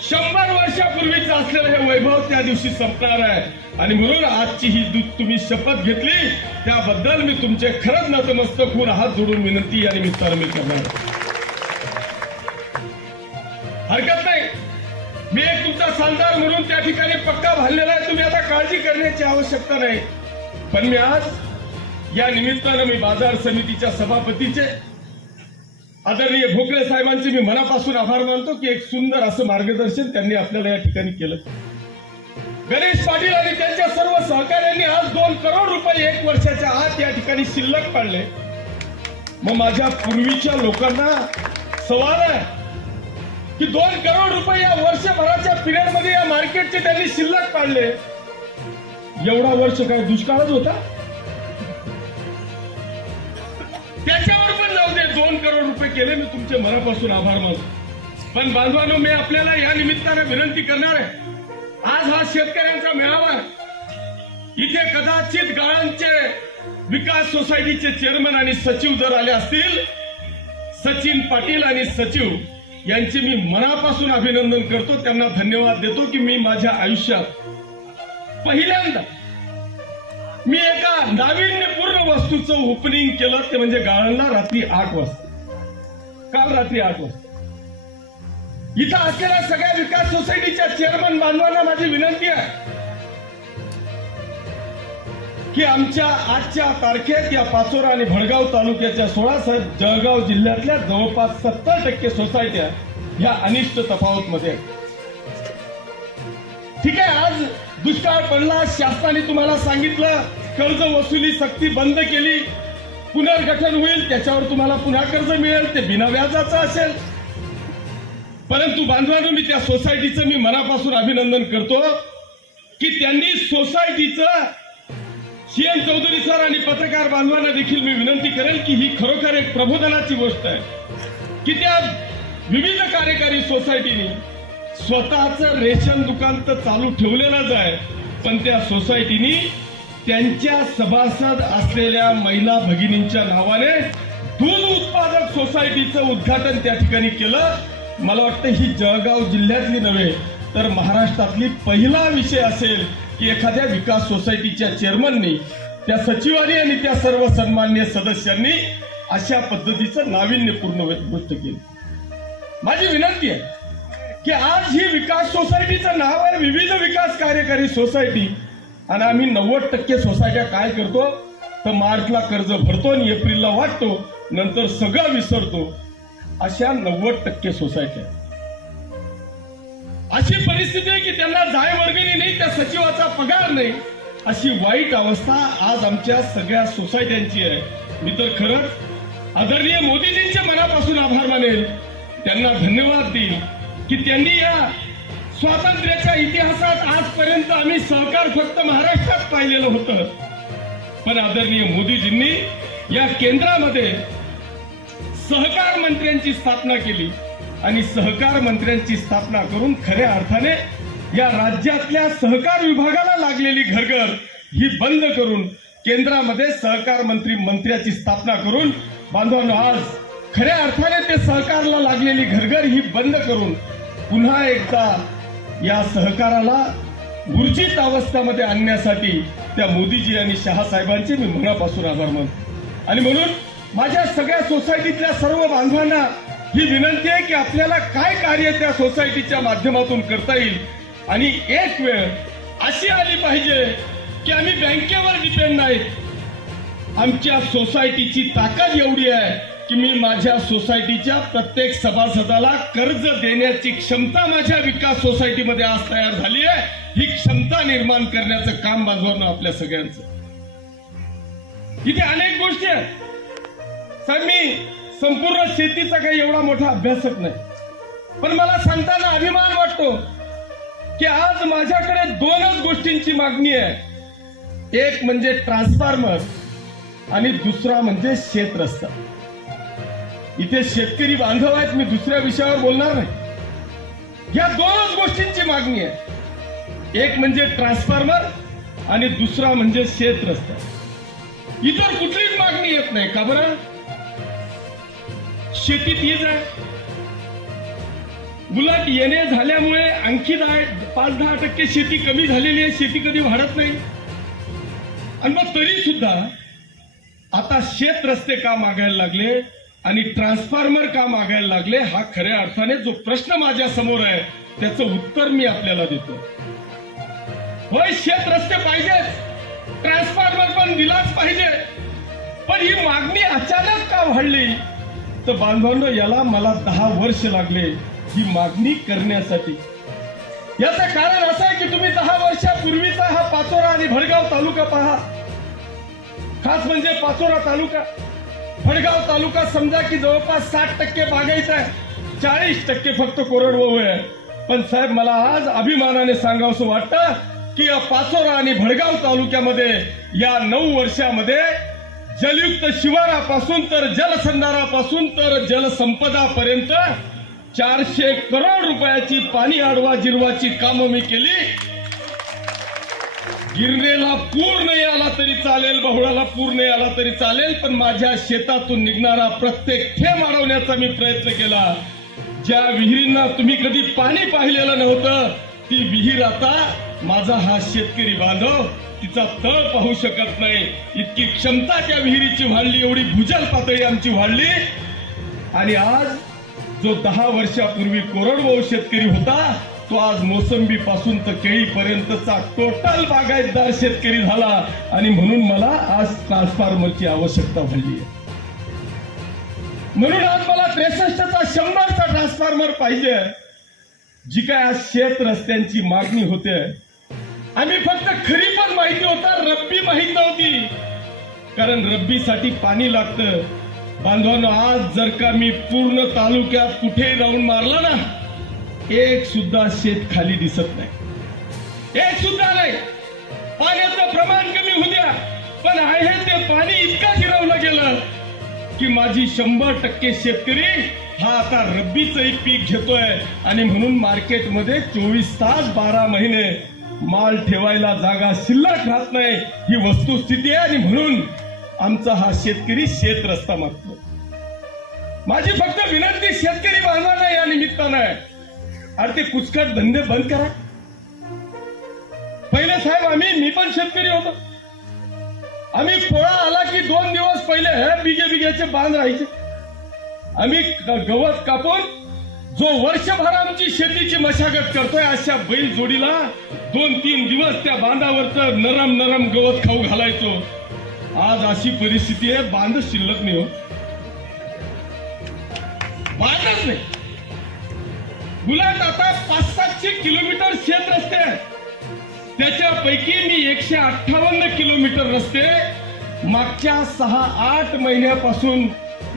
100 वर्षापूर्वीचं असलेलं हे वैभव त्या दिवशी संपणार आहे. आणि म्हणून आजची ही तुम्ही शपथ घेतली त्याबद्दल मी तुमचे खरंच नतमस्तक होऊन हात जोडून विनंती या निमित्तानं मी करणार. हरकत नाही, मी एक तुमचा सालदार म्हणून त्या ठिकाणी पक्का भाललेला आहे, तुम्ही आता काळजी करण्याची आवश्यकता नाही. पण मी आज या निमित्तानं मी बाजार समितीच्या सभापतीचे आदरणीय भोकळे साहेबांचे मी मनापासून आभार मानतो की एक सुंदर असं मार्गदर्शन त्यांनी आपल्याला या ठिकाणी केलं. गणेश पाटील आणि त्यांच्या सर्व सहकार्यांनी आज 2 करोड रुपये 1 वर्षाच्या आत या ठिकाणी शिल्लक पाडले. मग माझ्या पूर्वीच्या लोकांना सवाल आहे की 2 करोड रुपये या वर्षभराच्या पिरियडमध्ये या मार्केटचे त्यांनी शिल्लक पाडले. एवढा वर्ष काय दुष्काळच होता? त्याच्यावर पण जाऊ दे, 2 करोड रुपये केले, मी तुमचे मनापासून आभार मानतो. पण बांधवांनो, मी आपल्याला या निमित्तानं विनंती करणार आहे, आज हा शेतकऱ्यांचा मेळावा, इथे कदाचित गाळांचे विकास सोसायटीचे चेअरमन आणि सचिव जर आले असतील, सचिन पाटील आणि सचिव यांचे मी मनापासून अभिनंदन करतो, त्यांना धन्यवाद देतो की मी माझ्या आयुष्यात पहिल्यांदा मी एका नाविन्यपूर्ण वस्तूचं ओपनिंग केलं, ते म्हणजे गाळणला रात्री 8 वाजता, काल रात्री 8 वाजता. इथं असलेल्या सगळ्या विकास सोसायटीच्या चेअरमन बांधवांना माझी विनंती आहे की आमच्या आजच्या तारखेत या पाचोरा आणि भडगाव तालुक्याच्या 16 जळगाव जिल्ह्यातल्या जवळपास 70% सोसायट्या ह्या अनिष्ट तफावतमध्ये आहेत. ठीक आहे, आज दुष्काळ पडला, शासनाने तुम्हाला सांगितलं कर्ज वसुली सक्ती बंद केली, पुनर्गठन होईल, त्याच्यावर तुम्हाला पुन्हा कर्ज मिळेल, ते बिना व्याजाचं असेल. परंतु बांधवांनो, मी त्या सोसायटीचं मी मनापासून अभिनंदन करतो की त्यांनी सोसायटीचं सीएम चौधरी सर आणि पत्रकार बांधवांना देखील मी विनंती करेल की ही खरोखर एक प्रबोधनाची गोष्ट आहे की त्या विविध कार्यकारी सोसायटीनी स्वतःचं रेशन दुकान तर चालू ठेवलेलंच आहे, पण त्या सोसायटीनी त्यांच्या सभासद असलेल्या महिला भगिनींच्या नावाने दूध उत्पादक सोसायटीचं उद्घाटन त्या ठिकाणी केलं. मला वाटतं ही जळगाव जिल्ह्यातली नव्हे तर महाराष्ट्रातली पहिला विषय असेल की एखाद्या विकास सोसायटीच्या चेअरमननी, त्या सचिवांनी आणि त्या सर्व सन्माननीय सदस्यांनी अशा पद्धतीचं नाविन्यपूर्ण गोष्ट केली. माझी विनंती आहे की आज ही विकास सोसायटीचं नाव आहे विविध विकास कार्यकारी सोसायटी, आणि आम्ही 90% सोसायट्या काय करतो तर मार्चला कर्ज भरतो आणि एप्रिलला वाटतो, नंतर सगळं विसरतो. अशा 90% सोसायट्या. अशी परिस्थिती आहे की त्यांना जाय वर्गणी नाही, त्या सचिवाचा पगार नाही, अशी वाईट अवस्था आज आमच्या सगळ्या सोसायट्यांची आहे. मी तर खरंच आदरणीय मोदीजींचे मनापासून आभार मानेल, त्यांना धन्यवाद देईल की त्यांनी या स्वातंत्र्याच्या इतिहासात आजपर्यंत आम्ही सहकार फक्त महाराष्ट्रात पाहिलेलं होतं, पण आदरणीय मोदीजींनी या केंद्रामध्ये सहकार मंत्र्यांची स्थापना केली आणि सहकार मंत्र्यांची स्थापना करून खऱ्या अर्थाने या राज्यातल्या सहकार विभागाला लागलेली घरघर ही बंद करून केंद्रामध्ये सहकार मंत्र्याची स्थापना करून बांधवांनो आज खऱ्या अर्थाने ते सहकारला लागलेली घरघर ही बंद करून पुन्हा एकदा या सहकाराला ऊर्जित अवस्थेमध्ये आणण्यासाठी त्या मोदीजी आणि शहासाहेबांचे मी मनापासून आभार मानतो. आणि म्हणून माझ्या सगळ्या सोसायटीतल्या सर्व बांधवांना ही विनंती आहे की आपल्याला काय कार्य त्या सोसायटीच्या माध्यमातून करता येईल. आणि एक वेळ अशी आली पाहिजे की आम्ही बँकेवर डिपेंड नाहीत, आमच्या सोसायटीची ताकद एवढी आहे की मी माझ्या सोसायटीच्या प्रत्येक सभासदाला कर्ज देण्याची क्षमता माझ्या विकास सोसायटीमध्ये आज तयार झाली आहे. ही क्षमता निर्माण करण्याचं काम बांधवांना आपल्या सगळ्यांचं. इथे अनेक गोष्टी आहेत साहेब, मी संपूर्ण शेतीचा काही एवढा मोठा अभ्यासक नाही, पण मला सांगताना अभिमान वाटतो की आज माझ्याकडे 2च गोष्टींची मागणी आहे. एक म्हणजे ट्रान्सफॉर्मर आणि दुसरा म्हणजे शेत रस्ता. इथे शेतकरी बांधव आहेत, मी दुसऱ्या विषयावर बोलणार नाही. या 2च गोष्टींची मागणी आहे, एक म्हणजे ट्रान्सफॉर्मर आणि दुसरा म्हणजे शेत रस्ता. इतर कुठलीच मागणी येत नाही. का बरं? शेतीत हीच आहे. उलट येणे झाल्यामुळे आणखी 5-10% शेती कमी झालेली आहे, शेती कधी वाढत नाही. आणि मग तरी सुद्धा आता शेत रस्ते का मागायला लागले आणि ट्रान्सफॉर्मर का मागायला लागले, हा खऱ्या अर्थाने जो प्रश्न माझ्या समोर आहे त्याचं उत्तर मी आपल्याला देतो. होय, शेत रस्ते पाहिजेत, ट्रान्सफॉर्मर पण दिलाच पाहिजे, पण ही मागणी अचानक का वाढली तर बांधवांनो याला मला 10 वर्ष लागले ही मागणी करण्यासाठी. याचं कारण असं आहे की तुम्ही 10 वर्षापूर्वीचा हा पाचोरा आणि भडगाव तालुका पहा. खास म्हणजे पाचोरा तालुका, भडगाव तालुका समजा की जवळपास 60% बागायत आहे, 40% फक्त कोरडवाहू आहे. पण साहेब मला आज अभिमानाने सांगावंसं वाटतं की या पाचोरा आणि भडगाव तालुक्यामध्ये या 9 वर्षामध्ये जलयुक्त शिवारापासून तर जलसंधारापासून तर जलसंपदापर्यंत 400 करोड रुपयाची पाणी आडवा जिरवाची कामं मी केली. गिरणेला पूर नाही आला तरी चालेल, बहुळाला पूर नाही आला तरी चालेल, पण माझ्या शेतातून निघणारा प्रत्येक थेंब अडवण्याचा मी प्रयत्न केला. ज्या विहिरींना तुम्ही कधी पाणी पाहिलेलं नव्हतं ती विहीर आता माझा हा शेतकरी बांधव तिचा तळ पाहू शकत नाही, इतकी क्षमता त्या विहिरीची वाढली, एवढी भूजल पातळी आमची वाढली. आणि आज जो 10 वर्षापूर्वी कोरडवाहू शेतकरी होता तो आज मोसंबी पासून तर केळीपर्यंतचा टोटल बागायतदार शेतकरी झाला आणि म्हणून मला आज ट्रान्सफॉर्मरची आवश्यकता झाली आहे. म्हणून आज मला 63चा 100चा ट्रान्सफॉर्मर पाहिजे. जी काय आज शेत रस्त्यांची मागणी होते, आम्ही फक्त खरीपच माहिती होता, रब्बी माहित नव्हती. कारण रब्बीसाठी पाणी लागतं. बांधवांनो, आज जर का मी पूर्ण तालुक्यात कुठेही राऊंड मारला ना, एक सुद्धा शेत खाली दिसत नाही, एक सुद्धा नाही. पाण्याचं प्रमाण कमी होऊ द्या, पण आहे ते पाणी इतकं जिरवलं गेलं की माझी 100% शेतकरी हा आता रब्बीचंही पीक घेतोय. आणि म्हणून मार्केटमध्ये 24 तास 12 महिने माल ठेवायला जागा शिल्लक राहत नाही, ही वस्तुस्थिती आहे. आणि म्हणून आमचा हा शेतकरी शेत रस्ता मागतो. माझी फक्त विनंती शेतकरी बांधवांना या निमित्तानं आहे, अरे ते कुचकट धंदे बंद करा. पहिले साहेब मी पण शेतकरी होतो. आम्ही पोळा आला की 2 दिवस पहिले बिघ्याचे बांध राहायचे. आम्ही गवत कापून जो वर्षभर आमची शेतीची मशागत करतोय, अशा बैल जोडीला 2-3 दिवस त्या बांधावरचं नरम नरम गवत खाऊ घालायचो. आज अशी परिस्थिती आहे, बांध शिल्लक नाही हो, बांधच नाही. उलट आता 500-700 किलोमीटर शेत रस्ते आहेत. त्याच्यापैकी मी 158 किलोमीटर रस्ते मागच्या 6-8 महिन्यापासून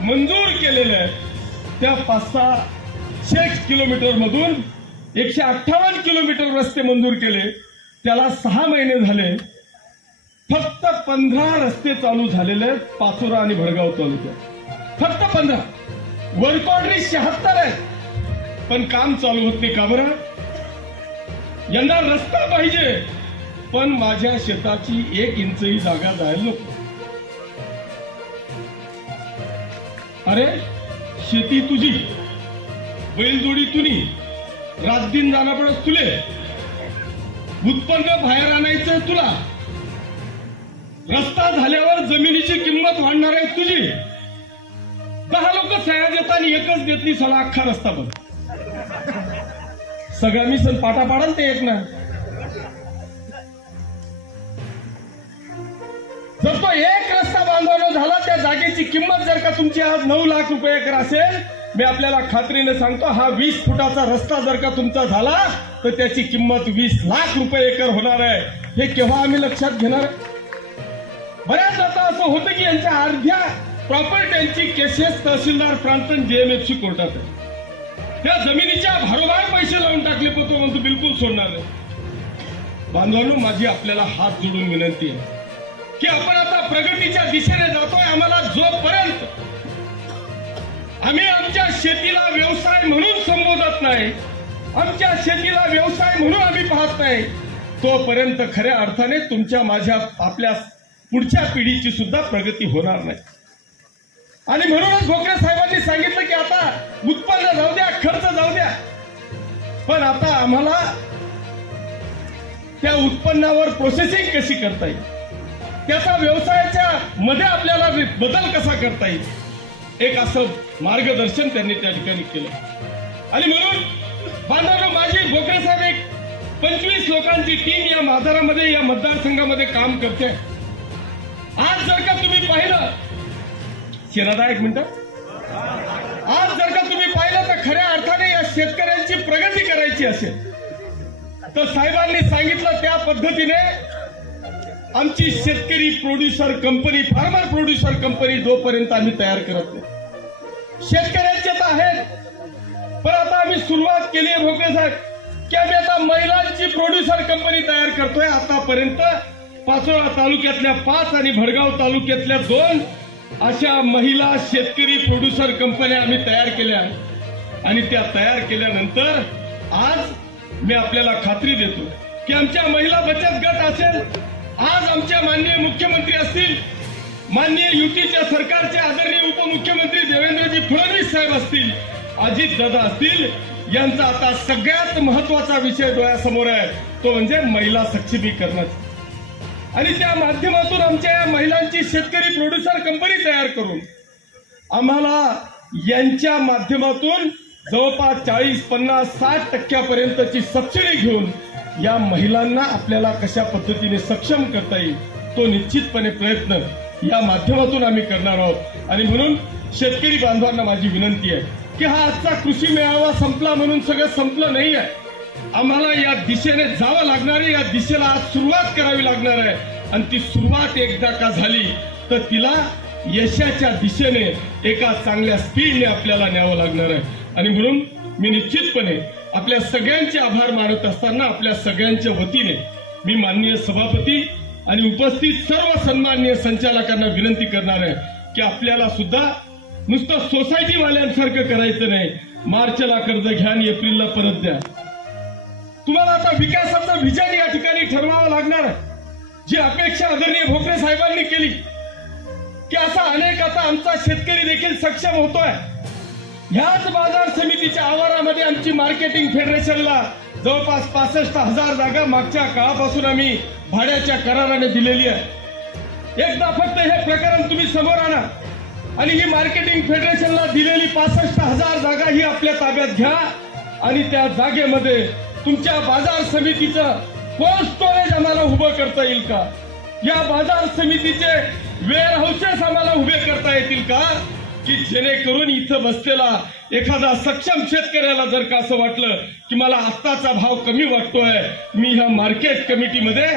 मंजूर केलेले आहेत. त्या 500 किलोमीटर मधून 158 किलोमीटर रस्ते मंजूर केले. त्याला 6 महिने झाले. फक्त 15 रस्ते चालू झालेले आहेत पाचोरा आणि भडगाव तालुक्यात. फक्त 15. वर्क ऑर्डर 76 आहेत, पण काम चालू होत नाही. का बरं? यंदा रस्ता पाहिजे, पण माझ्या शेताची 1 इंचही जागा जायला नको. अरे शेती तुझी, बैलजोडी तुनी, रात दिन जाणं पडत तुले, उत्पन्न बाहेर आणायचं तुला, रस्ता झाल्यावर जमिनीची किंमत वाढणार आहे तुझी. 10 लोक सह्या देतात आणि एकच देत नाही, सगळा अख्खा रस्ता बंद. सगळा मी सण पाटा पाडाल ते एक ना. जर तो एक रस्ता बांधवायला झाला, त्या जागेची किंमत जर का तुमची आज 9 लाख रुपये एकर असेल, मी आपल्याला खात्रीने सांगतो, हा 20 फुटाचा रस्ता जर का तुमचा झाला तर त्याची किंमत 20 लाख रुपये एकर होणार आहे. हे केव्हा आम्ही लक्षात घेणार? बऱ्याच आता असं होतं की यांच्या अर्ध्या प्रॉपर्ट्यांची केसेस तहसीलदार प्रांत JMFC कोर्टात आहे. त्या जमिनीच्या भारोभार पैसे लावून टाकले, पण तो म्हणतो बिलकुल सोडणार नाही. बांधवांनो, माझी आपल्याला हात जोडून विनंती आहे की आपण आता प्रगतीच्या दिशेने जातोय. आम्हाला जोपर्यंत आम्ही आमच्या शेतीला व्यवसाय म्हणून संबोधत नाही, आमच्या शेतीला व्यवसाय म्हणून आम्ही पाहत नाही, तोपर्यंत खऱ्या अर्थाने तुमच्या माझ्या आपल्या पुढच्या पिढीची सुद्धा प्रगती होणार नाही. आणि म्हणूनच भोकरे साहेबांनी सांगितलं की आता उत्पन्न जाऊ द्या, खर्च जाऊ द्या, पण आता आम्हाला त्या उत्पन्नावर प्रोसेसिंग कशी करता येईल, त्याचा व्यवसायाच्या मध्ये आपल्याला बदल कसा करता येईल, एक असं मार्गदर्शन त्यांनी त्या ठिकाणी केलं. आणि म्हणून बांधवांनो, माझी भोकरे साहेब एक 25 लोकांची टीम या म्हातारामध्ये, या मतदारसंघामध्ये काम करते. आज जर का तुम्ही पाहिलं, शिरादा एक मिनिट, आज जर का तुम्ही पाहिलं तर खऱ्या अर्थाने या शेतकऱ्यांची प्रगती करायची असेल तर साहेबांनी सांगितलं त्या पद्धतीने आमची शेतकरी producer company, farmer producer company जोपर्यंत आम्ही तयार करत नाही, शेतकऱ्यांचे तर आहेत, पण आता आम्ही सुरुवात केली आहे भोकरे साहेब की आम्ही आता महिलांची प्रोड्युसर कंपनी तयार करतोय. आतापर्यंत पाचोरा तालुक्यातल्या 5 आणि भडगाव तालुक्यातल्या 2 अशा महिला शेतकरी प्रोड्युसर कंपन्या आम्ही तयार केल्या आहेत. आणि त्या तयार केल्यानंतर आज मी आपल्याला खात्री देतो की आमच्या महिला बचत गट असेल, आज आमच्या माननीय मुख्यमंत्री असतील, माननीय युतीच्या सरकारचे आदरणीय उपमुख्यमंत्री देवेंद्रजी फडणवीस साहेब असतील, अजितदादा असतील, यांचा आता सगळ्यात महत्वाचा विषय डोळ्यासमोर आहे, तो म्हणजे महिला सक्षमीकरणाचा. आणि त्या माध्यमातून आमच्या या महिलांची शेतकरी प्रोड्युसर कंपनी तयार करून आम्हाला यांच्या माध्यमातून जवळपास 40, 50, 60% सबसिडी घेऊन या महिलांना आपल्याला कशा पद्धतीने सक्षम करता येईल तो निश्चितपणे प्रयत्न या माध्यमातून आम्ही करणार आहोत. आणि म्हणून शेतकरी बांधवांना माझी विनंती आहे की हा आजचा कृषी मेळावा संपला म्हणून सगळं संपलं नाही आहे. आम्हाला या दिशेने जावं लागणार आहे, या दिशेला आज सुरुवात करावी लागणार आहे. आणि ती सुरुवात एकदा का झाली तर तिला यशाच्या दिशेने एका चांगल्या स्पीडने आपल्याला न्यावं लागणार आहे. आणि म्हणून मी निश्चितपणे आपल्या सगळ्यांचे आभार मानत असताना आपल्या सगळ्यांच्या वतीने मी माननीय सभापती आणि उपस्थित सर्व सन्माननीय संचालकांना विनंती करणार आहे की आपल्याला सुद्धा नुसतं सोसायटीवाल्यांसारखं करायचं नाही. मार्चला कर्ज घ्या आणि एप्रिलला परत द्या. तुम्हाला आता विकासाचं विजन या ठिकाणी ठरवावं लागणार आहे. जी अपेक्षा आदरणीय भोकरे साहेबांनी केली की असा अनेक आता आमचा शेतकरी देखील सक्षम होतोय. ह्याच बाजार समितीच्या आवारामध्ये आमची मार्केटिंग फेडरेशनला जवळपास 65,000 जागा मागच्या काळापासून आम्ही भाड्याच्या कराराने दिलेली आहे. एकदा फक्त हे प्रकरण तुम्ही समोर आणा आणि ही मार्केटिंग फेडरेशनला दिलेली 65,000 जागा ही आपल्या ताब्यात घ्या आणि त्या जागेमध्ये तुमच्या बाजार समितीचं कोल्ड स्टोरेज आम्हाला उभं करता येईल का? या बाजार समितीचे वेअर हाऊसेस आम्हाला उभे करता येतील का? की जेणेकरून इथं बसलेला एखादा सक्षम शेतकऱ्याला जर का असं वाटलं की मला आत्ताचा भाव कमी वाटतोय, मी ह्या मार्केट कमिटीमध्ये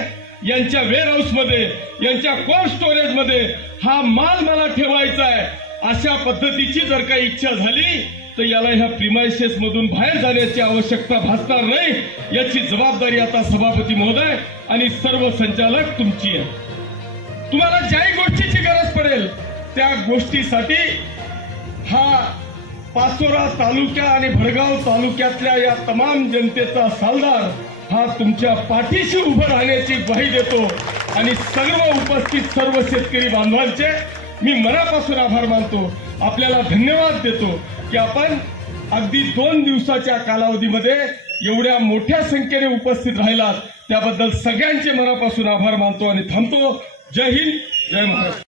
यांच्या वेअर हाऊसमध्ये यांच्या कोल्ड स्टोरेजमध्ये हा माल मला ठेवायचा आहे, अशा पद्धतीची जर का इच्छा झाली तर याला ह्या प्रिमायसेस मधून बाहेर जाण्याची आवश्यकता भासणार नाही. याची जबाबदारी आता सभापती महोदय आणि सर्व संचालक तुमची आहे. तुम्हाला ज्याही गोष्टीची गरज पडेल त्या गोष्टीसाठी हा पाचोरा तालुक्या आणि भडगाव तालुक्यातल्या या तमाम जनतेचा सालदार हा तुमच्या पाठीशी उभं राहण्याची ग्वाही देतो. आणि सर्व उपस्थित सर्व शेतकरी बांधवांचे मी मनापासून आभार मानतो. आपल्याला धन्यवाद देतो की आपण अगदी 2 दिवसाच्या कालावधीमध्ये एवढ्या मोठ्या संख्येने उपस्थित राहिलात त्याबद्दल सगळ्यांचे मनापासून आभार मानतो आणि थांबतो. जय हिंद, जय महाराष्ट्र.